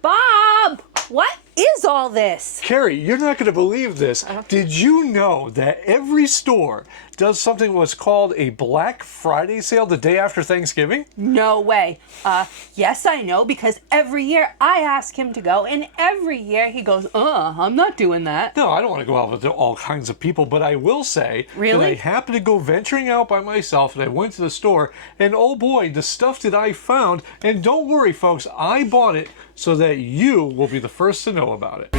Bob, what is all this? Karri, you're not going to believe this. Did you know that every store does something what's called a Black Friday sale the day after Thanksgiving? No way. Yes, I know, because every year I ask him to go, and every year he goes, I'm not doing that. No, I don't want to go out with all kinds of people, but I will say that I happened to go venturing out by myself, and I went to the store, and oh boy, the stuff that I found, and don't worry, folks, I bought it so that you will be the first to know about it.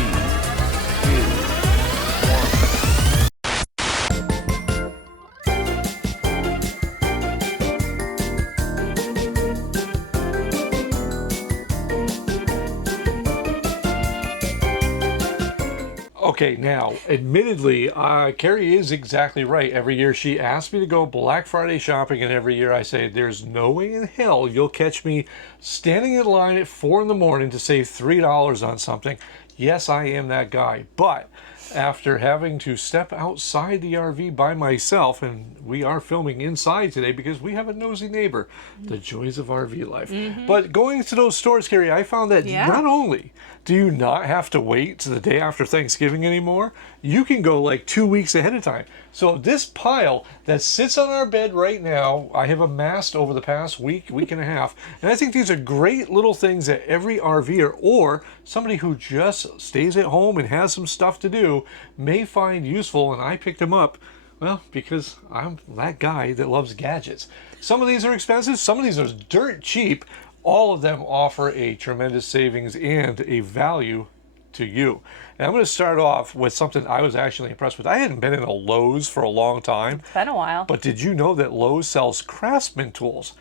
Okay, now, admittedly, Karri is exactly right. Every year she asks me to go Black Friday shopping, and every year I say, there's no way in hell you'll catch me standing in line at 4 in the morning to save $3 on something. Yes, I am that guy, but after having to step outside the RV by myself, and we are filming inside today because we have a nosy neighbor, the joys of RV life. But going to those stores, Karri, I found that not only do you not have to wait to the day after Thanksgiving anymore, you can go like 2 weeks ahead of time. So this pile that sits on our bed right now, I have amassed over the past week and a half, and I think these are great little things that every RVer or somebody who just stays at home and has some stuff to do may find useful, and I picked them up, well, because I'm that guy that loves gadgets. Some of these are expensive, some of these are dirt cheap. All of them offer a tremendous savings and a value to you. And I'm going to start off with something I was actually impressed with. I hadn't been in a Lowe's for a long time. It's been a while. But did you know that Lowe's sells Craftsman tools?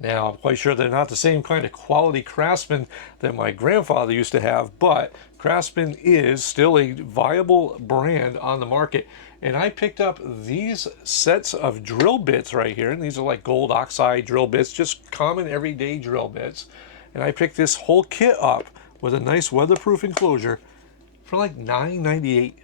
Now, I'm quite sure they're not the same kind of quality Craftsman that my grandfather used to have, but Craftsman is still a viable brand on the market. And I picked up these sets of drill bits right here, and these are like gold oxide drill bits, just common everyday drill bits. And I picked this whole kit up with a nice weatherproof enclosure for like $9.98.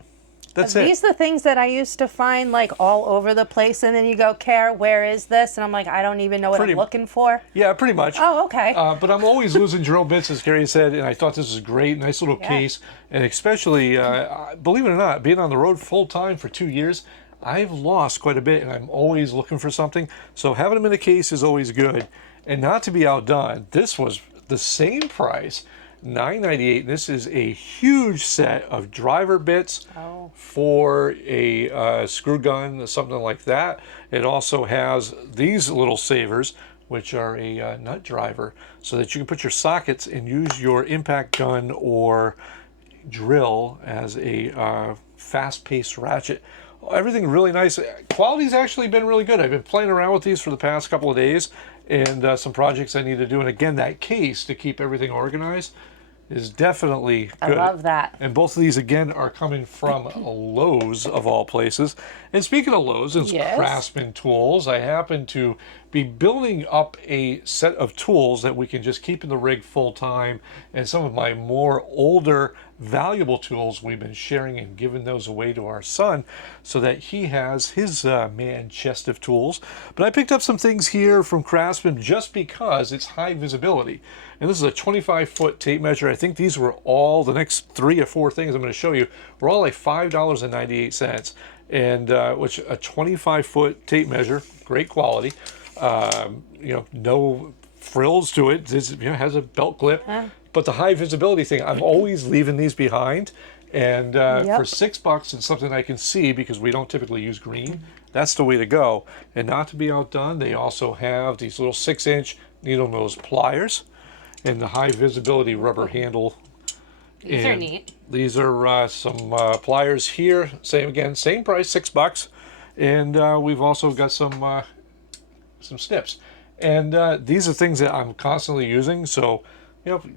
That's it. These are the things that I used to find like all over the place, and then you go, Kara, where is this? And I'm like, I don't even know what I'm looking for. Yeah, pretty much. Oh, okay. But I'm always losing drill bits, as Karri said, and I thought this was great, nice little case. And especially, believe it or not, being on the road full time for 2 years, I've lost quite a bit, and I'm always looking for something. So having them in a case is always good. And not to be outdone, this was the same price, $9.98. This is a huge set of driver bits for a screw gun, something like that. It also has these little savers, which are a nut driver, so that you can put your sockets and use your impact gun or drill as a fast-paced ratchet. Everything really nice. Quality's actually been really good. I've been playing around with these for the past couple of days, and some projects I need to do. And again, that case to keep everything organized is definitely good. I love that. And both of these, again, are coming from Lowe's, of all places. And speaking of Lowe's and Craftsman tools, I happen to be building up a set of tools that we can just keep in the rig full time. And some of my more older, valuable tools, we've been sharing and giving those away to our son so that he has his man chest of tools. But I picked up some things here from Craftsman just because it's high visibility. And this is a 25-foot tape measure. I think these were all, the next 3 or 4 things I'm going to show you, were all like $5.98. And which a 25-foot tape measure, great quality. No frills to it. It has a belt clip. But the high visibility thing, I'm always leaving these behind. And for $6, it's something I can see because we don't typically use green. That's the way to go. And not to be outdone, they also have these little 6-inch needle nose pliers and the high visibility rubber handle. These are neat. These are some pliers here. Same price, $6. And we've also got some snips. And these are things that I'm constantly using. So,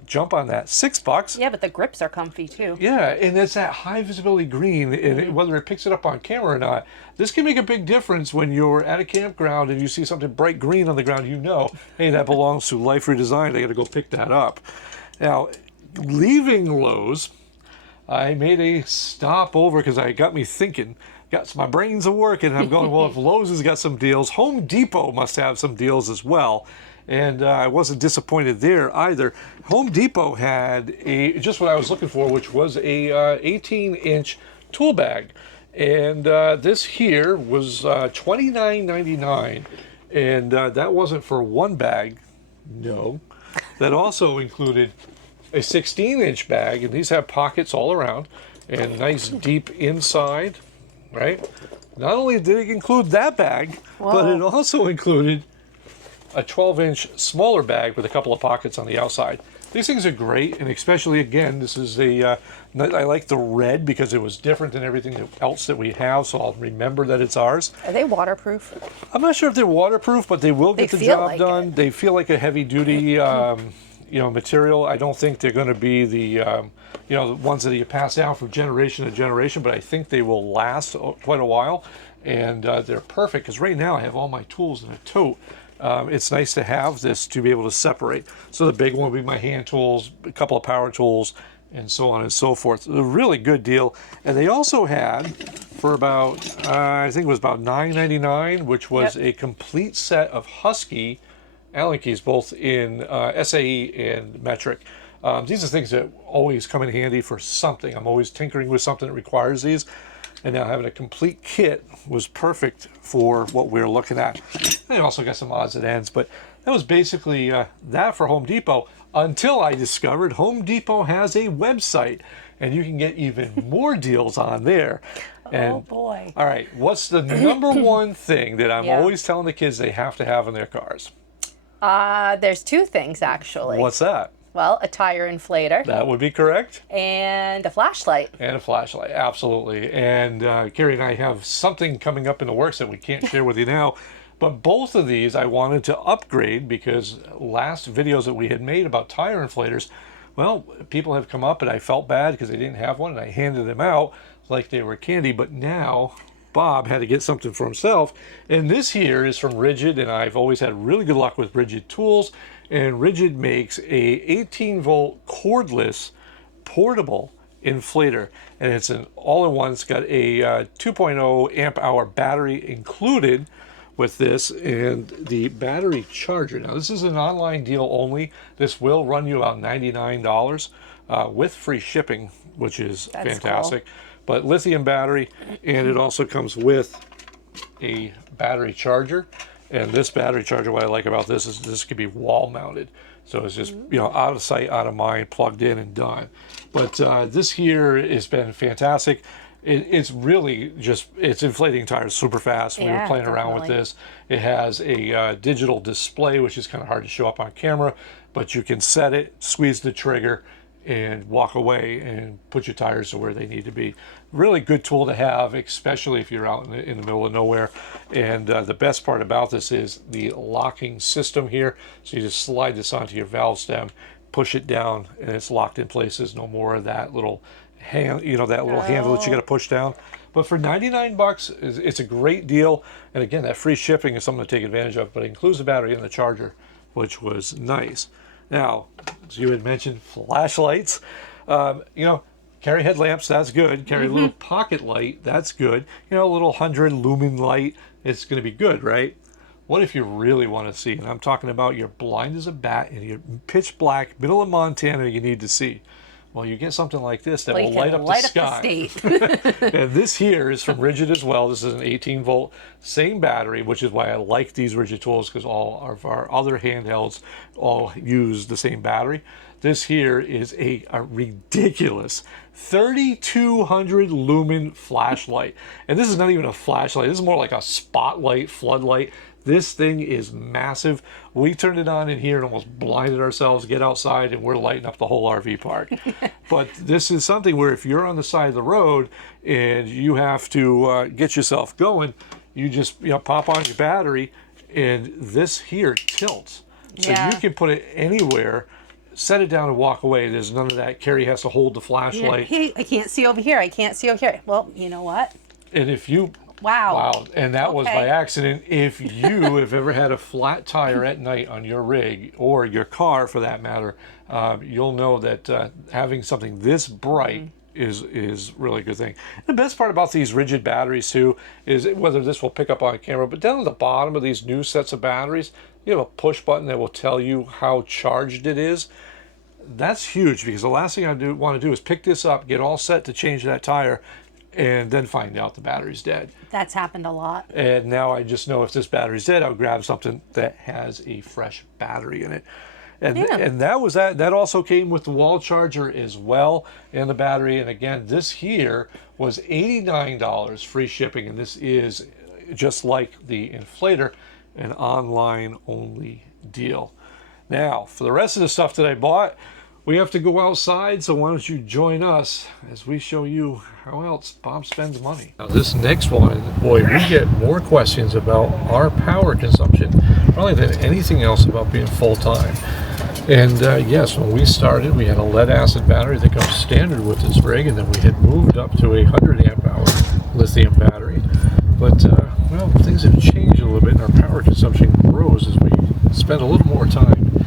jump on that. $6. Yeah, but the grips are comfy too. Yeah, and it's that high visibility green, and whether it picks it up on camera or not, this can make a big difference when you're at a campground and you see something bright green on the ground. Hey, that belongs to Life Redesigned. I got to go pick that up. Now, leaving Lowe's, I made a stop over because I got me thinking. My brains are working, and I'm going, well, if Lowe's has got some deals, Home Depot must have some deals as well. And I wasn't disappointed there either. Home Depot had just what I was looking for, which was a 18-inch tool bag. And this here was $29.99. And that wasn't for one bag. No. That also included a 16-inch bag, and these have pockets all around and nice deep inside, right? Not only did it include that bag, but it also included a 12-inch smaller bag with a couple of pockets on the outside. These things are great, and especially, again, this is I like the red because it was different than everything else that we have, so I'll remember that it's ours. Are they waterproof? I'm not sure if they're waterproof, but they will get the job done. They feel like a heavy-duty material. I don't think they're going to be the the ones that you pass down from generation to generation, but I think they will last quite a while, and they're perfect because right now I have all my tools in a tote. It's nice to have this to be able to separate. So the big one would be my hand tools, a couple of power tools, and so on and so forth. A really good deal. And they also had, for about, I think it was about $9.99, which was a complete set of Husky Allen keys, both in SAE and metric. These are things that always come in handy for something. I'm always tinkering with something that requires these. And now having a complete kit was perfect for what we're looking at. They also got some odds and ends, but that was basically that for Home Depot until I discovered Home Depot has a website, and you can get even more deals on there. And, oh boy. All right, what's the number one thing that I'm always telling the kids they have to have in their cars? There's two things, actually. What's that? Well, a tire inflator. That would be correct. And a flashlight. And a flashlight, absolutely. And Karri and I have something coming up in the works that we can't share with you now. But both of these I wanted to upgrade because last videos that we had made about tire inflators, well, people have come up and I felt bad because they didn't have one and I handed them out like they were candy. But now Bob had to get something for himself. And this here is from Ridgid, and I've always had really good luck with Ridgid tools. And Ridgid makes a 18-volt cordless portable inflator, and it's an all-in-one. It's got a 2.0 amp hour battery included with this, and the battery charger. Now this is an online deal only. This will run you about $99 with free shipping, which is fantastic. Cool. But lithium battery, and it also comes with a battery charger. And this battery charger, what I like about this is this could be wall mounted. So it's just, out of sight, out of mind, plugged in and done. But this here has been fantastic. It's really just, it's inflating tires super fast. We were playing around with this. It has a digital display, which is kind of hard to show up on camera, but you can set it, squeeze the trigger, and walk away and put your tires to where they need to be. Really good tool to have, especially if you're out in the middle of nowhere. And the best part about this is the locking system here. So you just slide this onto your valve stem, push it down, and it's locked in place. There's no more of that little hand, that little handle that you got to push down. But for 99 bucks, it's a great deal. And again, that free shipping is something to take advantage of, but it includes the battery and the charger, which was nice. Now, as you had mentioned, flashlights. Carry headlamps, that's good. Carry a little pocket light, that's good. A little 100 lumen light, it's going to be good, right? What if you really want to see? And I'm talking about you're blind as a bat and you're pitch black, middle of Montana, you need to see. Well, you get something like this that will light up the sky. And this here is from Ridgid as well. This is an 18-volt, same battery, which is why I like these Ridgid tools, because all of our other handhelds all use the same battery. This here is a ridiculous 3,200 lumen flashlight. And this is not even a flashlight. This is more like a spotlight, floodlight. This thing is massive. We turned it on in here and almost blinded ourselves, get outside, and we're lighting up the whole RV park. But this is something where if you're on the side of the road and you have to get yourself going, you just pop on your battery, and this here tilts. So you can put it anywhere, set it down and walk away. There's none of that. Carrie has to hold the flashlight. Hey, I can't see over here. I can't see over here. Well, you know what? And if you... Wow. And that was by accident. If you have ever had a flat tire at night on your rig, or your car for that matter, you'll know that having something this bright is really a good thing. The best part about these rigid batteries too is whether this will pick up on camera, but down at the bottom of these new sets of batteries, you have a push button that will tell you how charged it is. That's huge, because the last thing I want to do is pick this up, get all set to change that tire, and then find out the battery's dead. That's happened a lot. And now I just know if this battery's dead, I'll grab something that has a fresh battery in it. And that was that. That also came with the wall charger as well, and the battery. And again, this here was $89 free shipping, and this is just like the inflator, an online only deal. Now, for the rest of the stuff that I bought, we have to go outside, so why don't you join us as we show you how else Bob spends money. Now this next one, boy, we get more questions about our power consumption probably than anything else about being full-time. And yes, when we started, we had a lead acid battery that comes standard with this rig, and then we had moved up to a 100 amp hour lithium battery. But well, things have changed a little bit, and our power consumption grows as we spend a little more time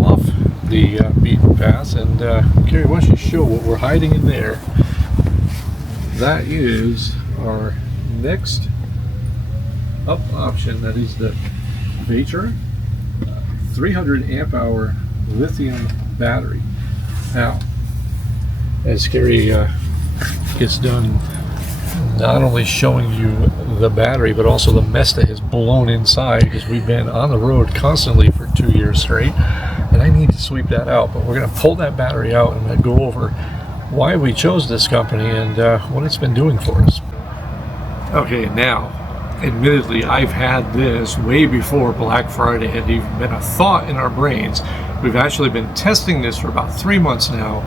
off the beaten path. And Karri, why don't you show what we're hiding in there? That is our next up option. That is the Vatrer 300 amp hour lithium battery. Now, as Karri gets done not only showing you the battery, but also the mess that has blown inside, because we've been on the road constantly for 2 years straight, and I need to sweep that out. But we're going to pull that battery out, and I'm going to go over why we chose this company and what it's been doing for us. Okay, now, admittedly, I've had this way before Black Friday had even been a thought in our brains. We've actually been testing this for about 3 months now.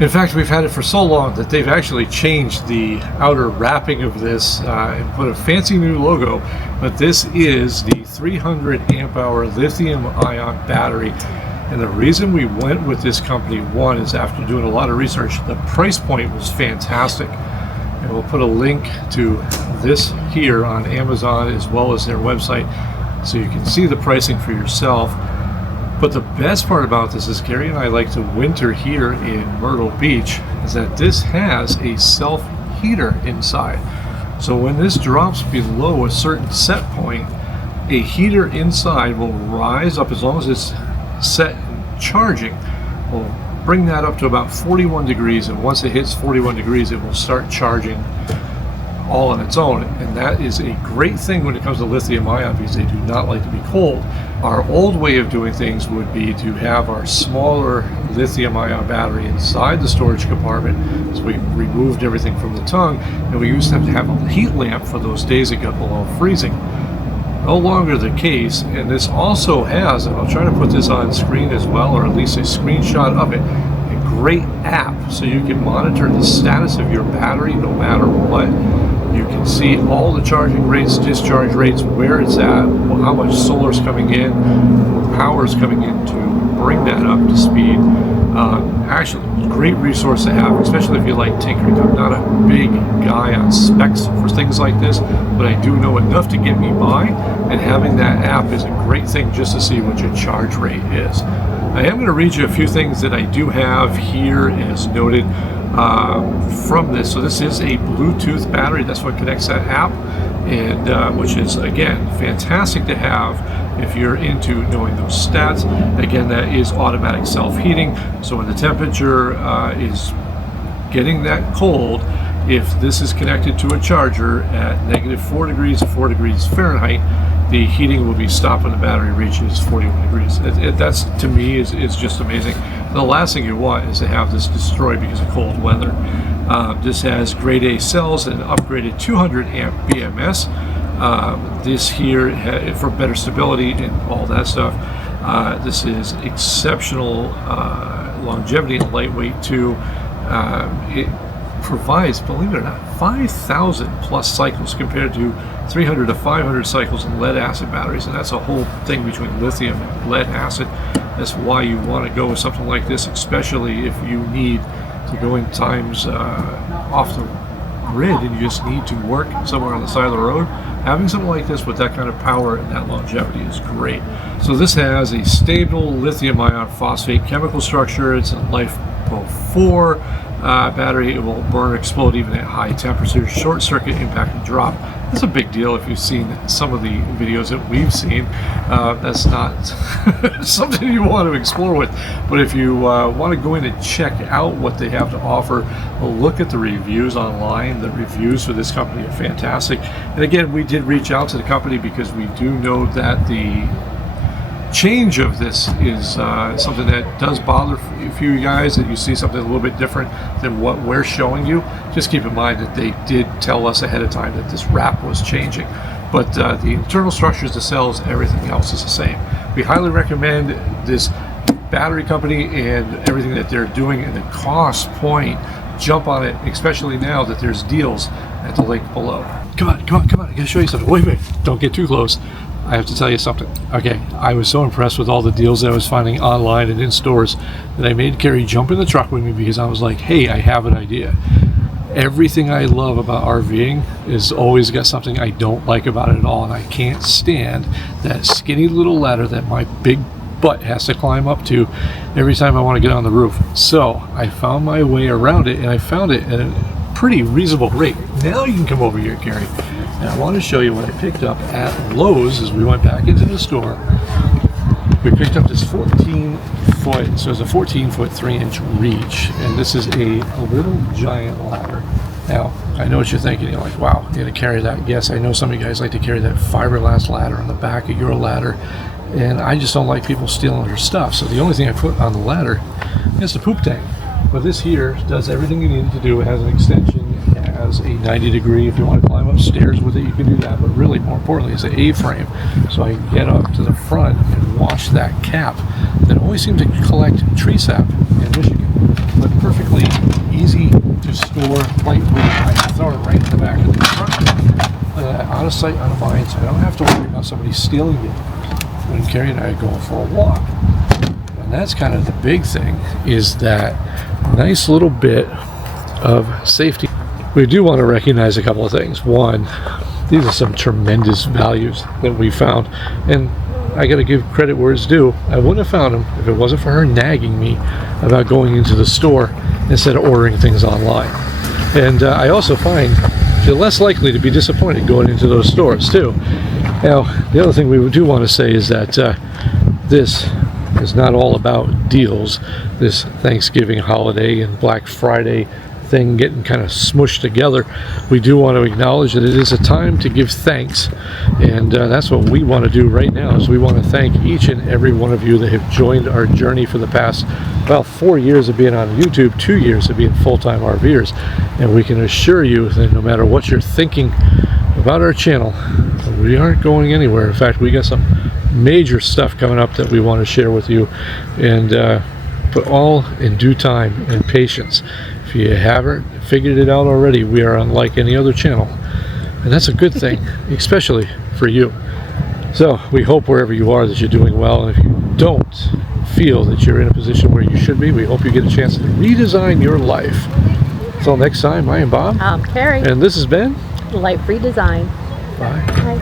In fact, we've had it for so long that they've actually changed the outer wrapping of this and put a fancy new logo. But this is the 300 amp hour lithium ion battery. And the reason we went with this company, one, is after doing a lot of research, the price point was fantastic. And we'll put a link to this here on Amazon as well as their website, so you can see the pricing for yourself. But the best part about this is Karri and I like to winter here in Myrtle Beach, is that this has a self heater inside. So when this drops below a certain set point, a heater inside will rise up, as long as it's set and charging, will bring that up to about 41 degrees, and once it hits 41 degrees, it will start charging all on its own. And that is a great thing when it comes to lithium ion, because they do not like to be cold. Our old way of doing things would be to have our smaller lithium ion battery inside the storage compartment. So we removed everything from the tongue, and we used to have a heat lamp for those days it got below freezing. No longer the case. And this also has, and I'll try to put this on screen as well, or at least a screenshot of it, a great app, so you can monitor the status of your battery no matter what. You can see all the charging rates, discharge rates, where it's at, how much solar is coming in, power is coming in to bring that up to speed. Actually, great resource to have, especially if you like tinkering. I'm not a big guy on specs for things like this, but I do know enough to get me by, and having that app is a great thing just to see what your charge rate is. I am going to read you a few things that I do have here as noted from this. So this is a Bluetooth battery. That's what connects that app, and which is, again, fantastic to have if you're into knowing those stats. Again, that is automatic self-heating. So when the temperature is getting that cold, if this is connected to a charger at -4 degrees or 4 degrees Fahrenheit, the heating will be stopped when the battery reaches 41 degrees. That's, to me, is just amazing. The last thing you want is to have this destroyed because of cold weather. This has grade A cells and upgraded 200 amp BMS. This here, for better stability and all that stuff. This is exceptional longevity and lightweight too. It provides, believe it or not, 5,000 plus cycles compared to 300 to 500 cycles in lead acid batteries, and that's a whole thing between lithium and lead acid. That's why you want to go with something like this, especially if you need to go in times off the grid and you just need to work somewhere on the side of the road. Having something like this with that kind of power and that longevity is great. So this has a stable lithium ion phosphate chemical structure. It's a Life Pro 4. battery. It will burn, explode even at high temperatures, short circuit, impact, and drop. It's a big deal if you've seen some of the videos that we've seen. That's not something you want to explore with. But if you want to go in and check out what they have to offer, look at the reviews online. The reviews for this company are fantastic. And again, we did reach out to the company because we do know that the change of this is something that does bother a few of you guys, that you see something a little bit different than what we're showing you. Just keep in mind that they did tell us ahead of time that this wrap was changing, but the internal structures, the cells, everything else is the same. We highly recommend this battery company and everything that they're doing, and the cost point, jump on it, especially now that there's deals at the link below. Come on, I gotta show you something. Wait, don't get too close. I have to tell you something. Okay, I was so impressed with all the deals that I was finding online and in stores that I made Karri jump in the truck with me, because I was like, hey, I have an idea. Everything I love about RVing is always got something I don't like about it at all, and I can't stand that skinny little ladder that my big butt has to climb up to every time I want to get on the roof. So I found my way around it, and I found it at a pretty reasonable rate. Now you can come over here, Karri. And I want to show you what I picked up at Lowe's as we went back into the store. We picked up this 14-foot, so it's a 14-foot 3-inch reach, and this is a little giant ladder. Now, I know what you're thinking. You're like, wow, you're going to carry that? Yes, I know some of you guys like to carry that fiberglass ladder on the back of your ladder, and I just don't like people stealing your stuff. So the only thing I put on the ladder is the poop tank. But this here does everything you need it to do. It has an extension, it has a 90-degree. If you want to climb upstairs with it, you can do that. But really, more importantly, it's an A-frame. So I can get up to the front and wash that cap that always seems to collect tree sap in Michigan. But perfectly easy to store, lightweight. I can throw it right in the back of the truck. Look at that, out of sight, out of mind. So I don't have to worry about somebody stealing it when Karri and I are going for a walk. And that's kind of the big thing, is that nice little bit of safety. We do want to recognize a couple of things. One, these are some tremendous values that we found, and I got to give credit where it's due. I wouldn't have found them if it wasn't for her nagging me about going into the store instead of ordering things online. And I also find you're less likely to be disappointed going into those stores too. Now, the other thing we do want to say is that this is not all about deals. This Thanksgiving holiday and Black Friday thing getting kind of smushed together, we do want to acknowledge that it is a time to give thanks, and that's what we want to do right now. Is we want to thank each and every one of you that have joined our journey for the past, well, 4 years of being on YouTube, 2 years of being full-time RVers, and we can assure you that no matter what you're thinking about our channel, we aren't going anywhere. In fact, we got some major stuff coming up that we want to share with you, and but all in due time and patience. If you haven't figured it out already, we are unlike any other channel, and that's a good thing, especially for you. So we hope wherever you are that you're doing well, and if you don't feel that you're in a position where you should be, we hope you get a chance to redesign your life. Until next time, I am Bob. I'm Karri. And this has been Life Redesigned. Bye. Bye.